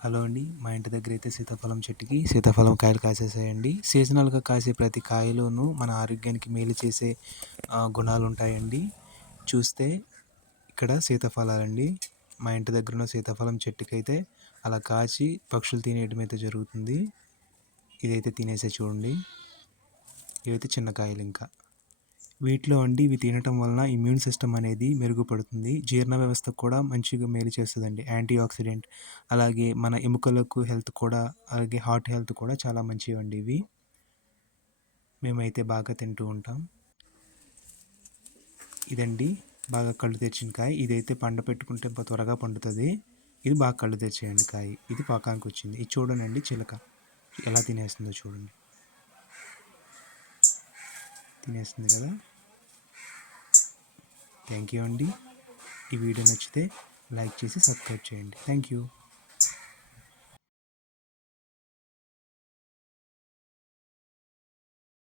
Hello అండి. మా ఇంటి దగ్గర అయితే సీతాఫలం చెట్టుకి సీతాఫలం కాయలు కాసేసాయండి. సీజనల్‌గా కాసే ప్రతి కాయలోనూ మన ఆరోగ్యానికి మేలు చేసే గుణాలుంటాయండి. చూస్తే ఇక్కడ సీతాఫలాలండి. మా ఇంటి దగ్గరున్న సీతాఫలం చెట్టుకైతే అలా కాచి పక్షులు తినేయడం అయితే జరుగుతుంది. ఇదైతే తినేసాయి చూడండి. ఇవైతే చిన్న కాయలింకా. వీటిలో అండి ఇవి తినటం వలన ఇమ్యూన్ సిస్టమ్ అనేది మెరుగుపడుతుంది. జీర్ణ వ్యవస్థకు కూడా మంచిగా మేలు చేస్తదండి. యాంటీ ఆక్సిడెంట్ అలాగే మన ఎముకలకు హెల్త్ కూడా అలాగే హార్ట్ హెల్త్ కూడా చాలా మంచివండి ఇవి. మేమైతే బాగా తింటూ ఉంటాం. ఇదండి బాగా కళ్ళు తెరిచిన కాయ. ఇదైతే పెట్టుకుంటే త్వరగా పండుతది. ఇది బాగా కళ్ళు తెరిచేయండి కాయ. ఇది పాకానికొచ్చింది. ఇది చూడండండి చిలక ఎలా తినేస్తుందో చూడండి. తినేస్తుంది కదా! థ్యాంక్ యూ అండి. ఈ వీడియో నచ్చితే లైక్ చేసి సబ్స్క్రైబ్ చేయండి. Thank you.